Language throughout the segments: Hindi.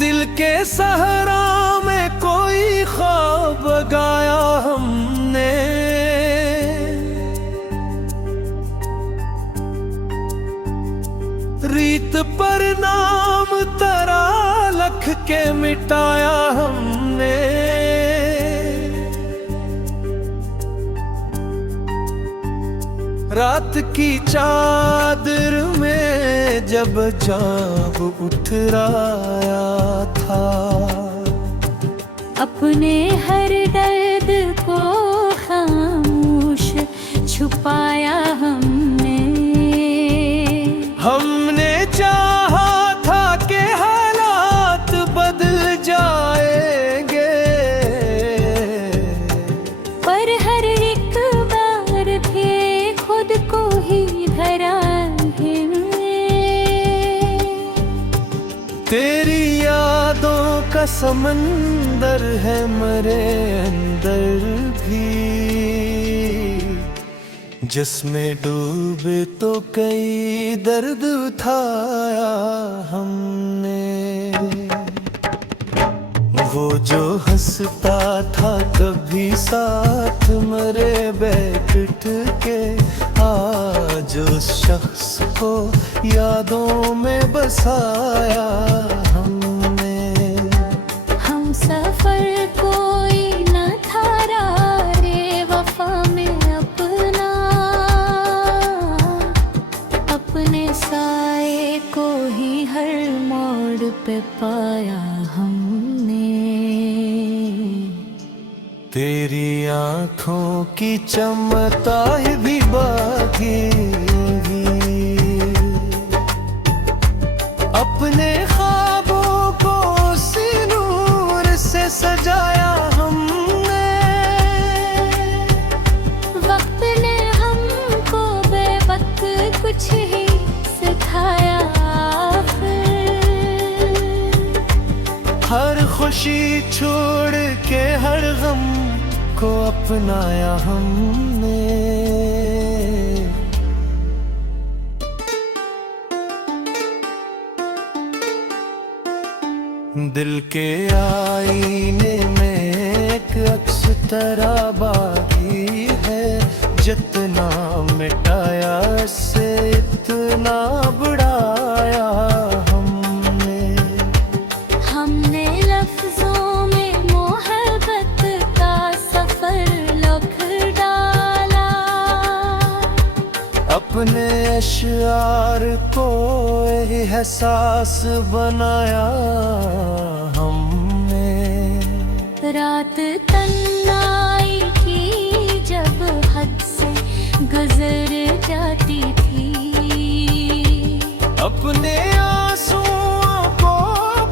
दिल के सहरा में कोई ख्वाब गाया हमने, रीत पर नाम तरा लख के मिटाया हमने। रात की चादर में जब चाँद उठराया था, अपने हर दर्द को खामोश छुपाया हमने। हमने चाहा था कि हालात बदल जाएंगे, पर हर एक बार भी खुद को ही धरा है। तेरी यादों का समंदर है मेरे अंदर भी, जिसमें डूबे तो कई दर्द उठाया हमने। वो जो हंसता था कभी साथ मेरे बैठ के, आज उस शख्स को यादों में बसाया हमने। हम सफर कोई न था रे वफा में अपना, अपने साए को ही हर मोड़ पे पाया हमने। तेरी आँखों की चमताई भी बाकी अपने ख्वाबों को उसी नूर से सजाया हमने। वक्त ने हमको बेवक्त कुछ ही सिखाया, हर खुशी छोड़ के हर गम को अपनाया हमने। दिल के आईने में एक अक्स तेरा बाकी है, जितना मिटाया से इतना बढ़ाया हमने। हमने लफ्जों में मोहब्बत का सफर लिख डाला, अपने अश्यार को एहसास बनाया हमने। रात तन्हाई की जब हद से गुजर जाती थी, अपने आंसुओं को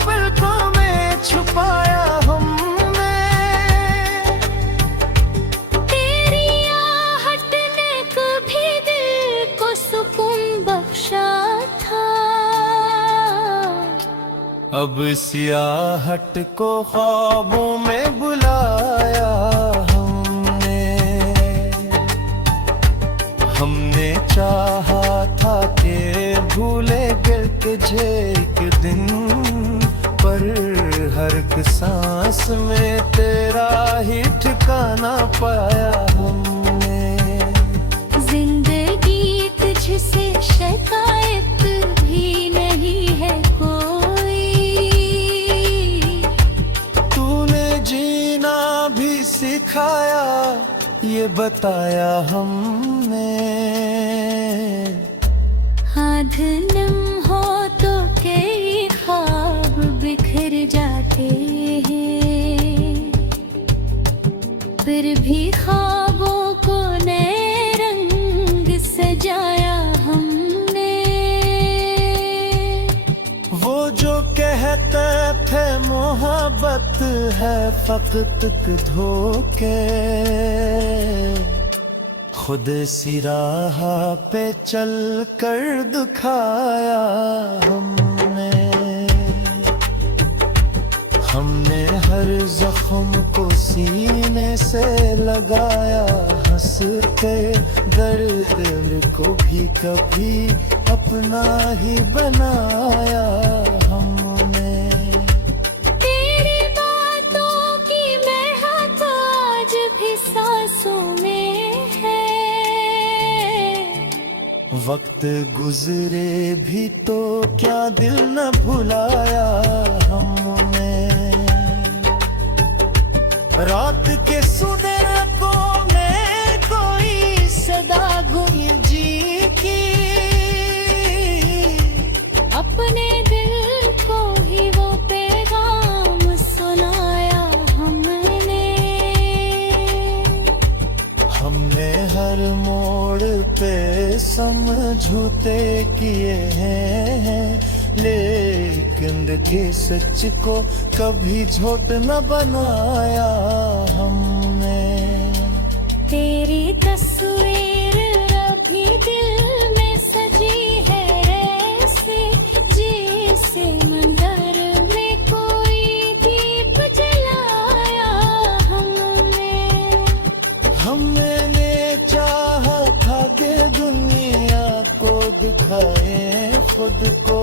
पलकों में छुपाया हमने। तेरी आहट ने कभी दिल को सुकून बख्शा था, अब सियाहट को ख्वाबों में बुलाया हमने। हमने चाहा था कि भूले गिर तुझे एक दिन, पर हर एक सांस में तेरा ही ठिकाना पाया हमने। जिंदगी तुझसे शिकायत भी नहीं है कोई, तूने जीना भी सिखाया ये बताया हमने। हाथ नम हो तो कई ख्वाब बिखर जाते हैं, फिर भी ख्वाबों को नए रंग सजाया हमने। वो जो कहते थे मोहब्बत है फकत धोखे, खुद सी राह पे चल कर दिखाया हमने। हमने हर जख्म को सीने से लगाया हंस के, दर्द को भी कभी अपना ही बनाया हमने। वक्त गुजरे भी तो क्या दिल न भुलाया हमने। रात के सुनहरों में कोई सदा गूंजी की, अपने दिल को ही वो पैगाम सुनाया हमने। हमने हर मोड़ पे समझौते किए हैं, लेकिन के सच को कभी झूठ न बनाया हमने। तेरी तस्वीर अभी दिल में सजी है ऐसे, जैसे मंदिर में कोई दीप जलाया हमने। हमने चाहा था कि दुनिया को दिखाए खुद को,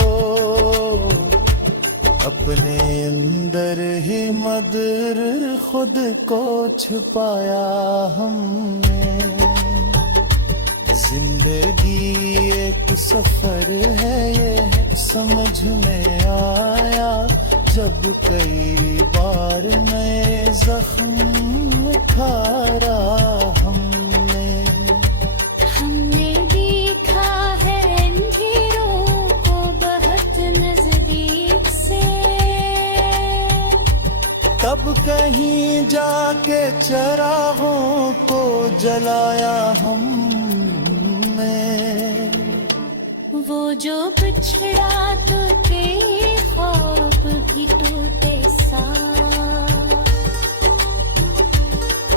अपने अंदर ही मगर खुद को छुपाया हमने। जिंदगी एक सफर है ये समझ में आया, जब कई बार नए जख्म खारा हमने। हमने देखा है अंधेरों को बहुत नजदीक से, तब कहीं जाके चरागों को जलाया हमने। वो जो बिछड़ा तो तेरे ख्वाब भी टूटे साथ,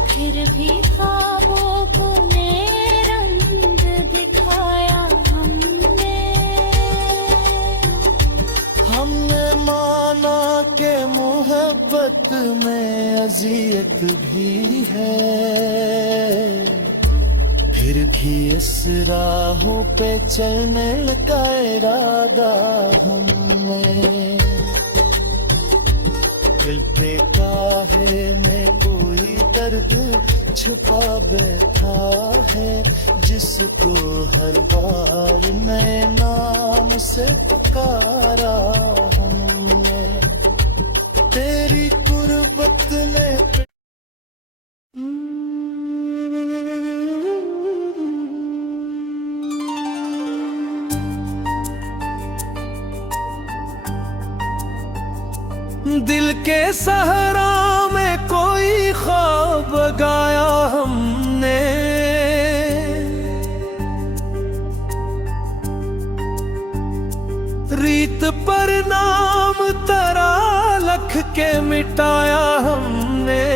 फिर भी ख्वाबों को नए रंग दिखाया हमने। हमने माना के मोहब्बत में अजियत भी है, फिर भी इस राहों पे चलने का इरादा हमने। दिल पे काहे में कोई दर्द छुपा बैठा है, जिसको हर बार नए नाम से पुकारा हमने। तेरी कुर्बत ने दिल के सहरा में कोई ख्वाब गाया हमने। रीत पर नाम तरा लख के मिटाया हमने।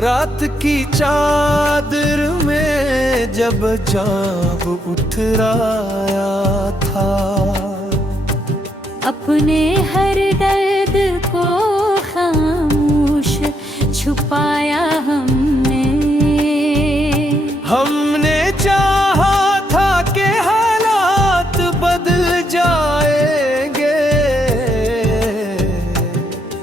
रात की चादर में जब चाँद उतराया था, अपने हर दर्द को खामोश छुपाया हमने। हमने चाहा था कि हालात बदल जाएंगे,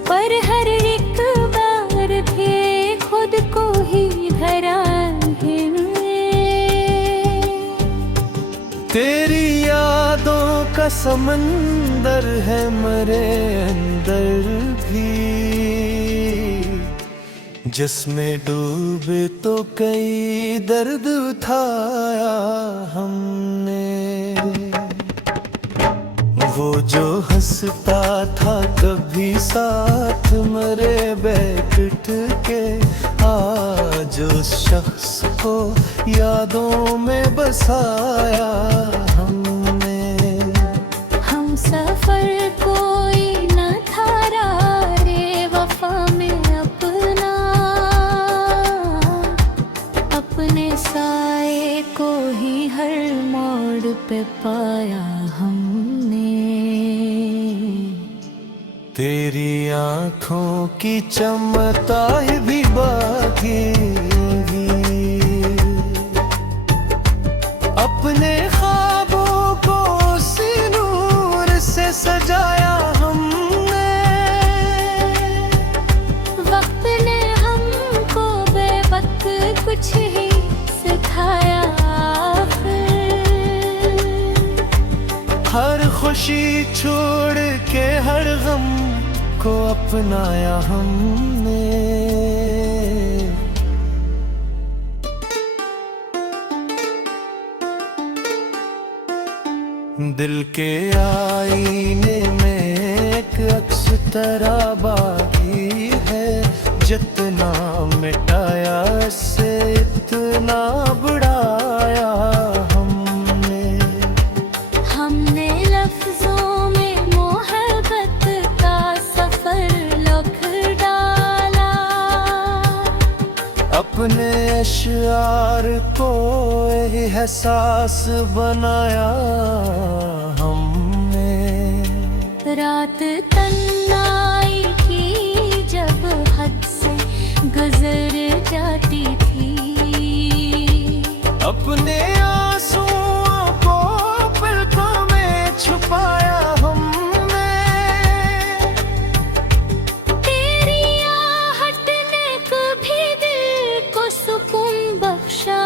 पर हर एक बार भी खुद को ही धरा है। तेरी यादों का समंदर है मेरे अंदर भी, जिसमें डूबे तो कई दर्द उठाया हमने। वो जो हंसता था कभी साथ मेरे बैठ के, आज उस शख्स को यादों में बसाया हमने। हम सफर कोई न था रे वफा में अपना, अपने साए को ही हर मोड़ पे पाया हमने। तेरी आँखों की चमताई भी बाकी अपने ख्वाबों को उसी नूर से सजाया हमने। वक्त ने हमको बेवक्त दिखाया फिर। हर खुशी छोड़ के हर गम को अपनाया हमने। दिल के आईने में एक अक्स तेरा बाकी है, जितना मिटाया से इतना बढ़ाया हमने। हमने लफ्जों में मोहब्बत का सफर लिख डाला, अपने अशआर को एहसास बनाया हमने। रात तन्हाई की जब हद से गुजर जाती थी, अपने आंसुओं को पलकों में छुपाया हमने। तेरी आहट ने कभी दिल को सुकून बख्शा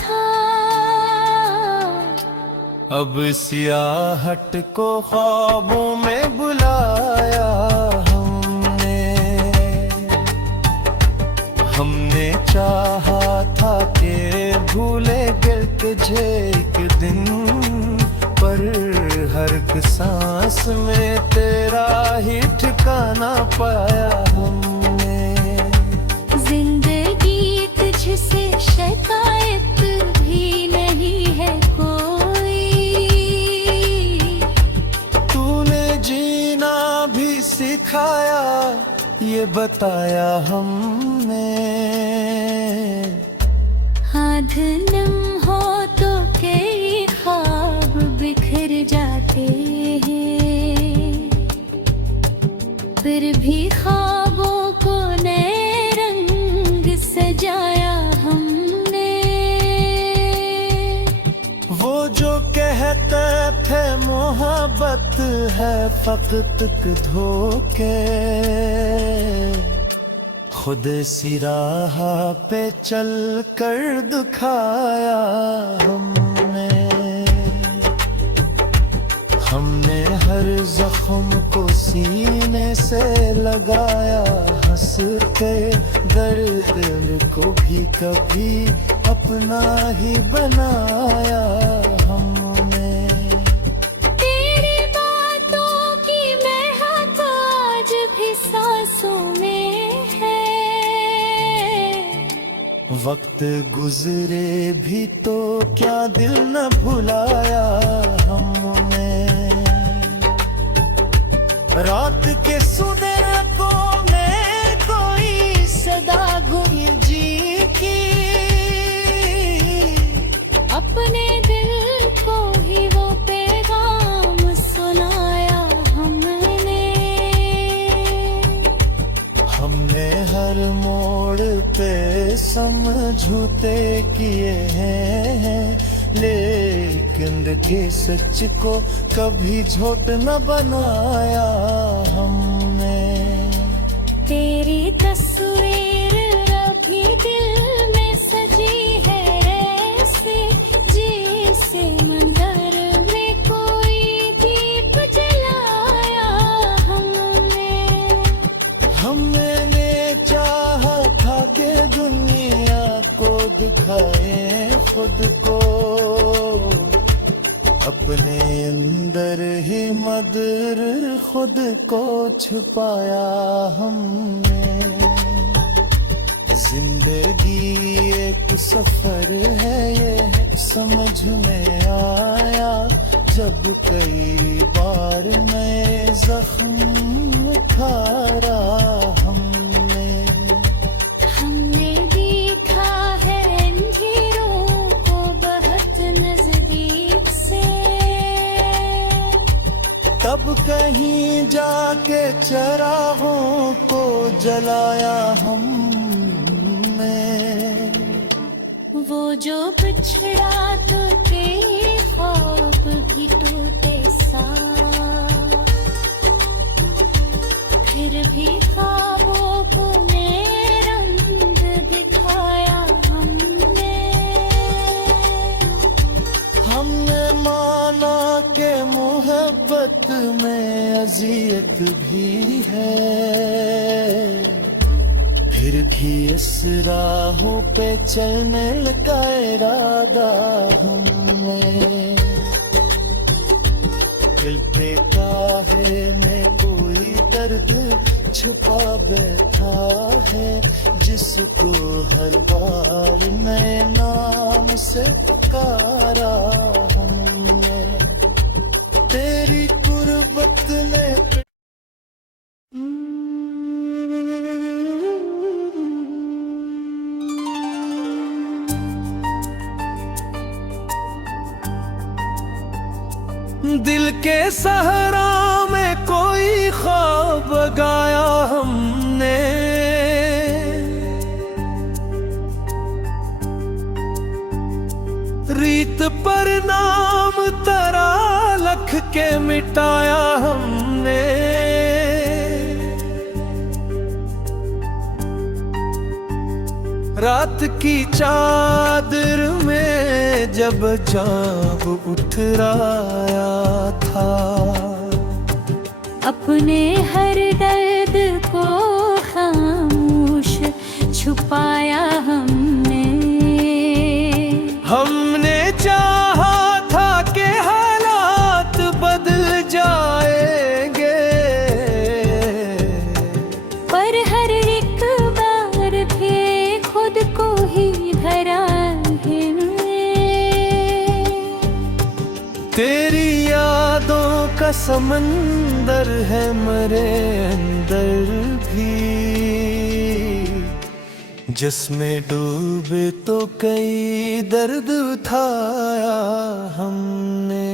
था, अब सियाहट को ख्वाबों में बुलाया हमने। हमने चाहा था कि भूले गिर तुझे एक दिन, पर हर एक सांस में तेरा ही ठिकाना पाया हमने। जिंदगी तुझसे शिकायत भी नहीं है कोई, तूने जीना भी सिखाया ये बताया हमने। हाथ नम हो तो कई ख्वाब बिखर जाते हैं, फिर भी ख्वाबों को नए रंग सजाया हमने। वो जो कहते थे मोहब्बत है फकत धोखे, खुद सी राह पे चल कर दिखाया हमने। हमने हर जख्म को सीने से लगाया हंस के, दर्द को भी कभी अपना ही बनाया हमने। तेरी बातों की महक आज भी सांसों में है, वक्त गुजरे भी तो क्या दिल न भुलाया हमने। रात के सुनहरों में कोई सदा गूंजी की, अपने दिल को ही वो पैगाम सुनाया हमने। हमने हर मोड़ पे समझौते किए हैं, लेकिन के सच को कभी झूठ न बनाया हमने। तेरी तस्वीर अभी दिल में सजी है ऐसे, जैसे मंदिर में कोई दीप जलाया हमने। हमने चाहा था कि दुनिया को दिखाए खुद को, अपने अंदर ही मगर खुद को छुपाया हमने। जिंदगी एक सफर है ये समझ में आया, जब कई बार नए जख्म खारा हमने। हमने देखा है अंधेरों को बहुत नजदीक से, तब कहीं जाके चरागों को जलाया हमने। वो जो बिछड़ा तो तेरे ख्वाब भी टूटे साथ, फिर भी ख्वाबों को नए रंग दिखाया हमने। अजियत भी है, फिर भी इस राहों पे चलने का इरादा हमें। दिल पे काहे में कोई दर्द छुपा बैठा है, जिसको हर बार नए नाम से पुकारा हमने। तेरी गुर्बत ने दिल के सहरा में कोई ख्वाब गाया हमने, रीत पर नाम तरा लख के मिटाया हमने। रात की चादर में जब चाँद उठराया था, अपने हर दर्द को खामोश छुपाया हमने। हमने चाहा था कि हालात बदल जाएंगे, पर हर एक बार भी खुद को ही धरा है। तेरी यादों का समंदर है मेरे अंदर भी, जिसमें डूबे तो कई दर्द उठाया हमने।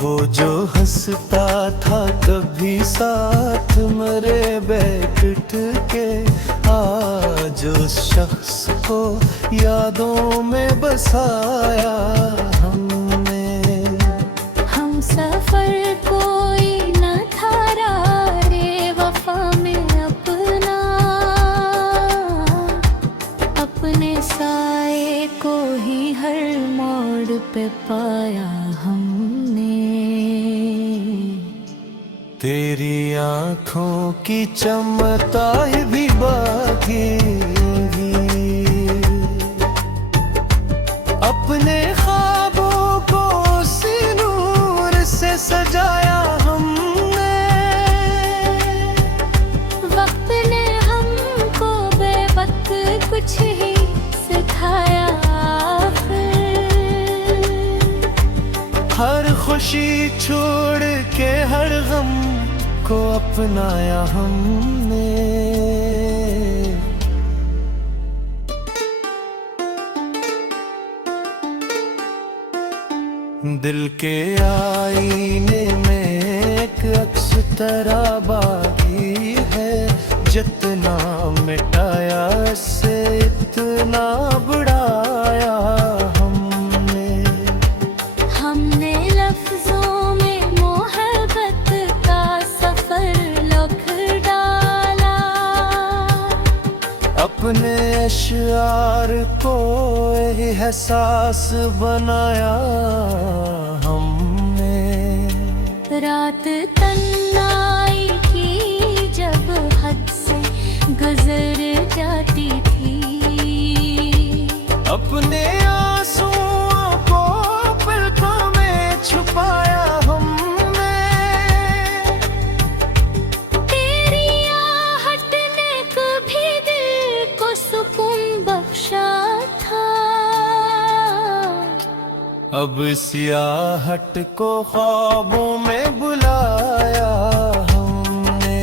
वो जो हंसता था कभी साथ मेरे बैठ के, आज उस शख्स को यादों में बसाया हमने। हम सफर कोई न था रे वफा में अपना, अपने साए को ही हर मोड़ पे पाया हमने। तेरी आँखों की चमताई भी बाकी अपने ख्वाबों को उसी नूर से सजाया हमने। वक्त ने हमको बेवक्त कुछ ही सिखाया, हर खुशी छोड़ के हर गम को अपनाया हमने। दिल के आईने में एक अक्स तेरा बागी है, जितना मिटाया से इतना बढ़ाया हमने। हमने लफ्जों में मोहब्बत का सफर लिख डाला, अपने अशआर को एहसास बनाया हमने। रात तन्हाई की जब हद से गुजर जाती थी, अपने आंसुओं को पलकों में छुपाया हमने। तेरी आहट ने कभी दिल को सुकून बख्शा था, अब सियाहट को ख्वाबों में बुलाया हमने।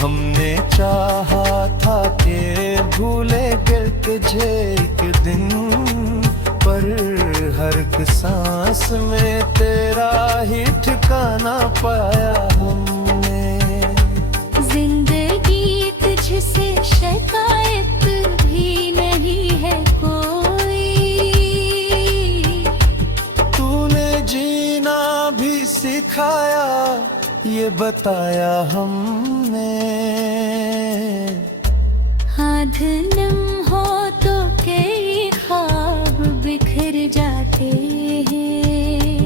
हमने चाहा था कि भूले गिर तुझे एक दिन, पर हर एक सांस में तेरा ही ठिकाना पाया हमने। जिंदगी तुझसे शिकायत भी नहीं है कोई, तूने जीना भी सिखाया ये बताया हमने। हाथ नम हो तो कई ख्वाब बिखर जाते हैं,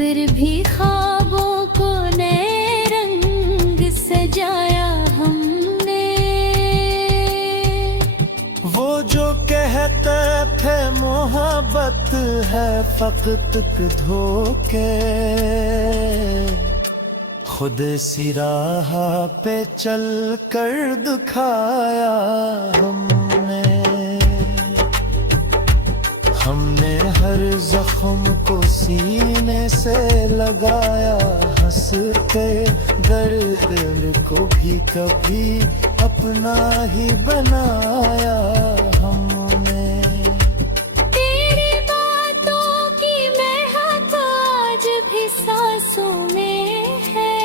फिर भी ख्वाबों को नए रंग सजाया हमने। वो जो कहते थे मोहब्बत है फकत धोखे, खुद सी राह पे चल कर दिखाया हमने। हमने हर जख्म को सीने से लगाया, हंसते दर्द को भी कभी अपना ही बनाया हमने। तेरी बातों की महक आज भी सांसों में है।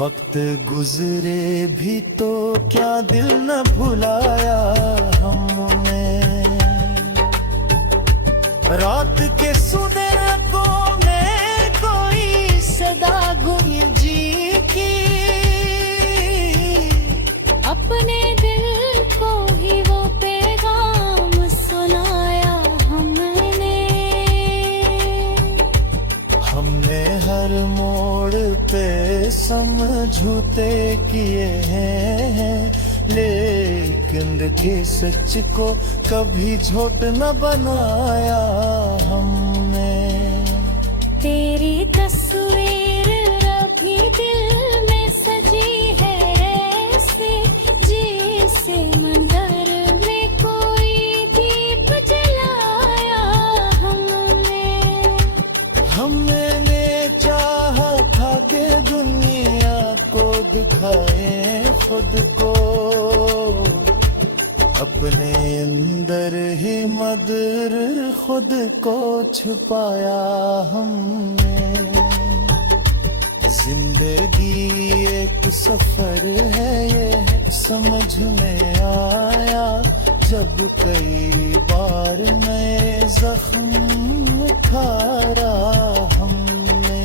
वक्त गुजरे भी तो क्या दिल न भुलाया हमने। रात के सुनहरों में कोई सदा गूंजी की, अपने दिल को ही वो पैगाम सुनाया हमने। हमने हर मोड़ पे समझौते किए हैं, लेकिन के सच को कभी झूठ न बनाया हमने। तेरी तस्वीर अभी दिल में सजी है ऐसे, जैसे मंदिर में कोई दीप जलाया हमने। हमने चाहा था कि दुनिया को दिखाए खुद को, अपने अंदर ही मगर खुद को छुपाया हमने। जिंदगी एक सफर है ये समझ में आया, जब कई बार नए जख्म खारा हमने।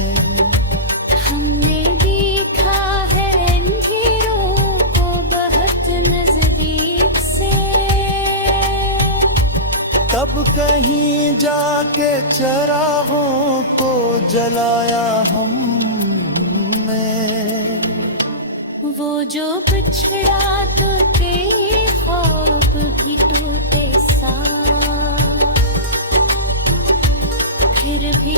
हमने देखा है अंधेरों को बहुत नजदीक से, तब कहीं जाके चरागों को जलाया हमने। वो जो बिछड़ा तो के ख्वाब भी टूटे सा, फिर भी